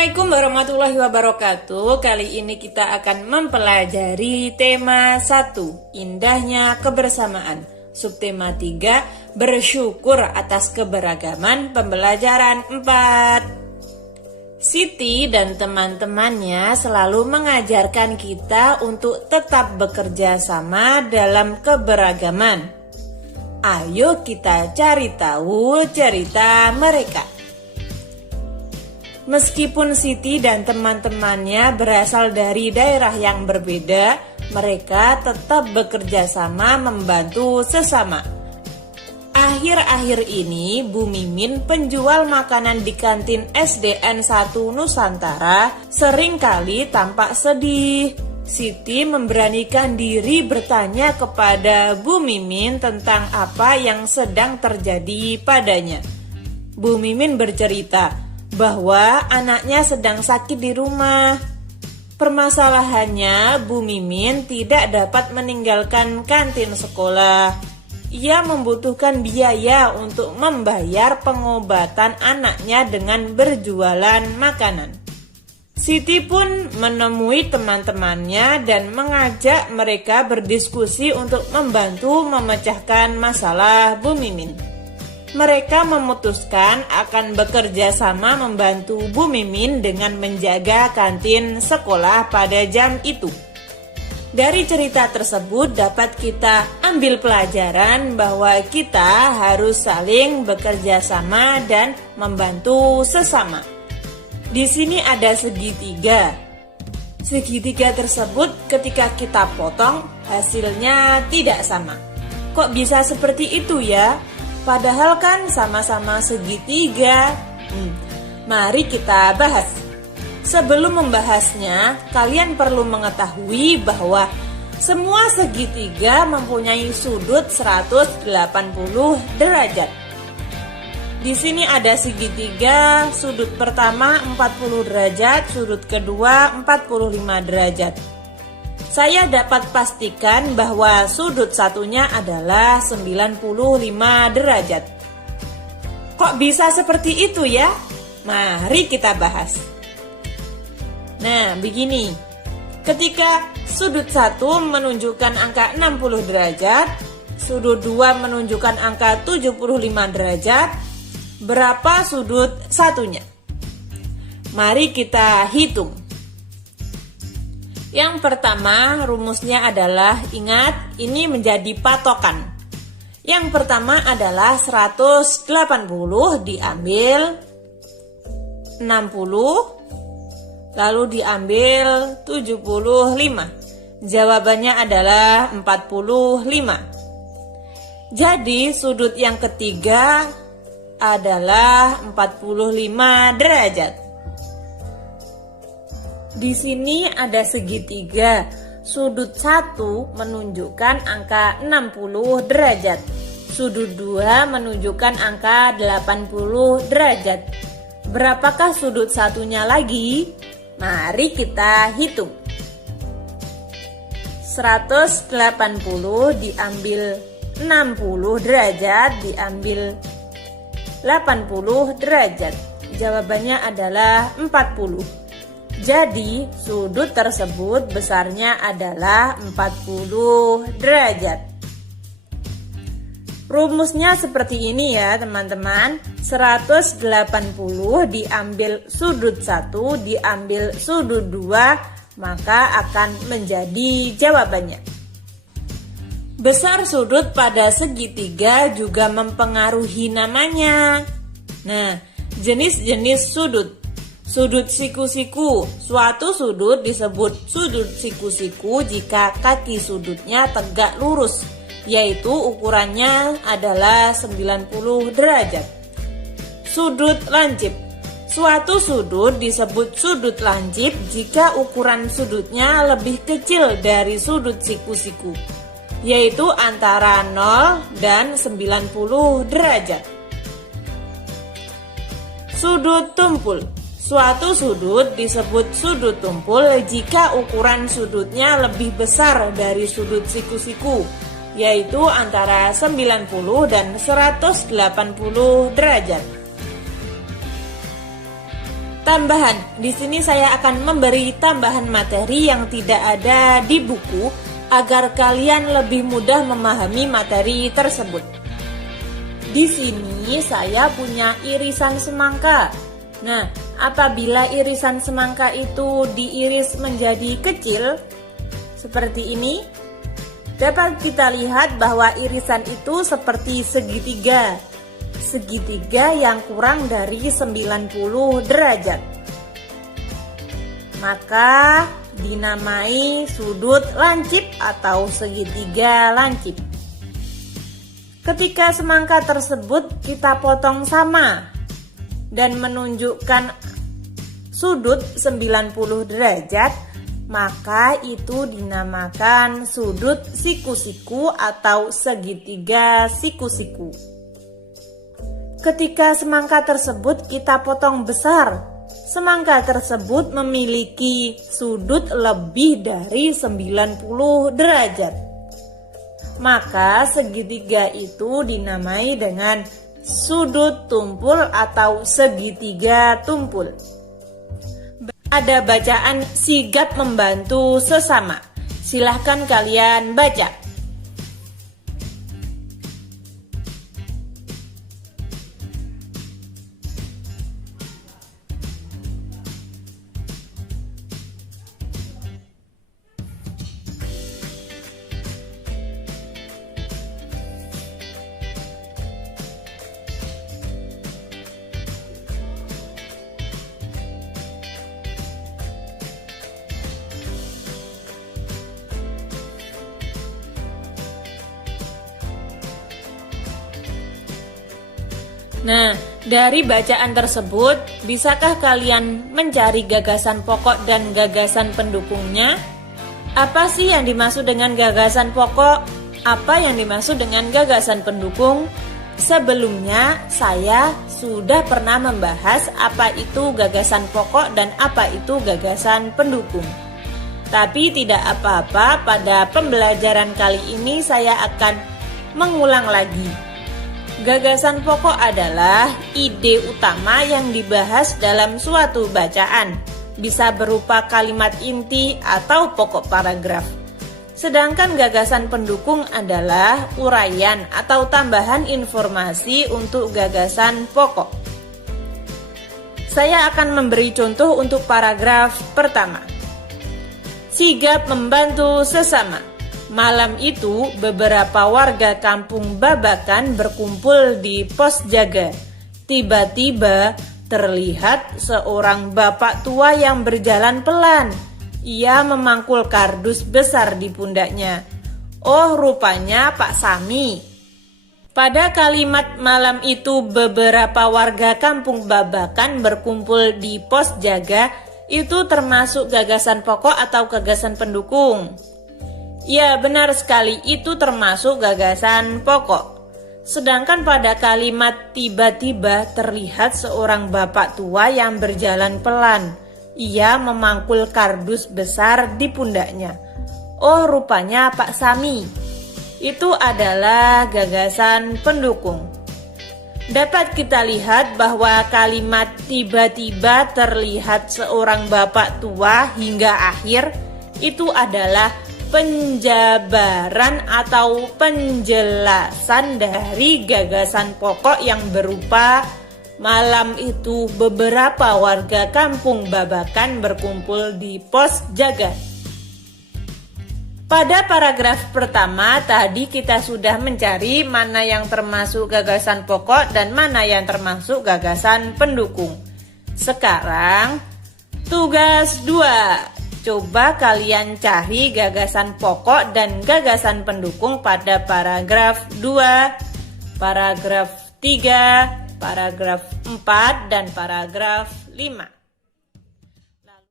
Assalamualaikum warahmatullahi wabarakatuh. Kali ini kita akan mempelajari tema 1, indahnya kebersamaan. Subtema 3, bersyukur atas keberagaman. Pembelajaran 4. Siti dan teman-temannya selalu mengajarkan kita untuk tetap bekerja sama dalam keberagaman. Ayo kita cari tahu cerita mereka. Meskipun Siti dan teman-temannya berasal dari daerah yang berbeda, mereka tetap bekerja sama membantu sesama. Akhir-akhir ini, Bu Mimin, penjual makanan di kantin SDN 1 Nusantara, seringkali tampak sedih. Siti memberanikan diri bertanya kepada Bu Mimin tentang apa yang sedang terjadi padanya. Bu Mimin bercerita bahwa anaknya sedang sakit di rumah. Permasalahannya, Bu Mimin tidak dapat meninggalkan kantin sekolah. Ia membutuhkan biaya untuk membayar pengobatan anaknya dengan berjualan makanan. Siti pun menemui teman-temannya dan mengajak mereka berdiskusi untuk membantu memecahkan masalah Bu Mimin. Mereka memutuskan akan bekerja sama membantu Bu Mimin dengan menjaga kantin sekolah pada jam itu. Dari cerita tersebut dapat kita ambil pelajaran bahwa kita harus saling bekerja sama dan membantu sesama. Di sini ada segitiga. Segitiga tersebut ketika kita potong hasilnya tidak sama. Kok bisa seperti itu ya? Padahal kan sama-sama segitiga. Mari kita bahas. Sebelum membahasnya, kalian perlu mengetahui bahwa semua segitiga mempunyai sudut 180 derajat. Di sini ada segitiga, sudut pertama 40 derajat, sudut kedua 45 derajat. Saya dapat pastikan bahwa sudut satunya adalah 95 derajat. Kok bisa seperti itu ya? Mari kita bahas. Nah, begini. Ketika sudut 1 menunjukkan angka 60 derajat, sudut 2 menunjukkan angka 75 derajat, berapa sudut satunya? Mari kita hitung. Yang pertama, rumusnya adalah, ingat, ini menjadi patokan. Yang pertama adalah 180 diambil 60, lalu diambil 75. Jawabannya adalah 45. Jadi, sudut yang ketiga adalah 45 derajat. Di sini ada segitiga. Sudut 1 menunjukkan angka 60 derajat. Sudut 2 menunjukkan angka 80 derajat. Berapakah sudut satunya lagi? Mari kita hitung. 180 diambil 60 derajat diambil 80 derajat. Jawabannya adalah 40. Jadi, sudut tersebut besarnya adalah 40 derajat. Rumusnya seperti ini ya, teman-teman. 180 diambil sudut 1 diambil sudut 2, maka akan menjadi jawabannya. Besar sudut pada segitiga juga mempengaruhi namanya. Nah, jenis-jenis sudut. Sudut siku-siku. Suatu sudut disebut sudut siku-siku jika kaki sudutnya tegak lurus, yaitu ukurannya adalah 90 derajat. Sudut lancip. Suatu sudut disebut sudut lancip jika ukuran sudutnya lebih kecil dari sudut siku-siku, yaitu antara 0 dan 90 derajat. Sudut tumpul. Suatu sudut disebut sudut tumpul jika ukuran sudutnya lebih besar dari sudut siku-siku, yaitu antara 90 dan 180 derajat. Tambahan, di sini saya akan memberi tambahan materi yang tidak ada di buku agar kalian lebih mudah memahami materi tersebut. Di sini saya punya irisan semangka. Nah, apabila irisan semangka itu diiris menjadi kecil seperti ini, dapat kita lihat bahwa irisan itu seperti segitiga. Segitiga yang kurang dari 90 derajat. Maka dinamai sudut lancip atau segitiga lancip. Ketika semangka tersebut kita potong sama dan menunjukkan sudut 90 derajat, maka itu dinamakan sudut siku-siku atau segitiga siku-siku. Ketika semangka tersebut kita potong besar, semangka tersebut memiliki sudut lebih dari 90 derajat. Maka segitiga itu dinamai dengan sudut tumpul atau segitiga tumpul. Ada bacaan sigap membantu sesama. Silahkan kalian baca. Nah, dari bacaan tersebut, bisakah kalian mencari gagasan pokok dan gagasan pendukungnya? Apa sih yang dimaksud dengan gagasan pokok? Apa yang dimaksud dengan gagasan pendukung? Sebelumnya, saya sudah pernah membahas apa itu gagasan pokok dan apa itu gagasan pendukung. Tapi tidak apa-apa, pada pembelajaran kali ini saya akan mengulang lagi. Gagasan pokok adalah ide utama yang dibahas dalam suatu bacaan, bisa berupa kalimat inti atau pokok paragraf. Sedangkan gagasan pendukung adalah uraian atau tambahan informasi untuk gagasan pokok. Saya akan memberi contoh untuk paragraf pertama. Sigap membantu sesama. Malam itu, beberapa warga kampung Babakan berkumpul di pos jaga. Tiba-tiba, terlihat seorang bapak tua yang berjalan pelan. Ia memangkul kardus besar di pundaknya. Oh, rupanya Pak Sami. Pada kalimat malam itu, beberapa warga kampung Babakan berkumpul di pos jaga. Itu termasuk gagasan pokok atau gagasan pendukung? Ya, benar sekali, itu termasuk gagasan pokok. Sedangkan pada kalimat tiba-tiba terlihat seorang bapak tua yang berjalan pelan. Ia memangkul kardus besar di pundaknya. Oh, rupanya Pak Sami. Itu adalah gagasan pendukung. Dapat kita lihat bahwa kalimat tiba-tiba terlihat seorang bapak tua hingga akhir itu adalah penjabaran atau penjelasan dari gagasan pokok yang berupa malam itu beberapa warga kampung Babakan berkumpul di pos jaga. Pada paragraf pertama tadi kita sudah mencari mana yang termasuk gagasan pokok dan mana yang termasuk gagasan pendukung. Sekarang tugas 2. Coba kalian cari gagasan pokok dan gagasan pendukung pada paragraf 2, paragraf 3, paragraf 4, dan paragraf 5.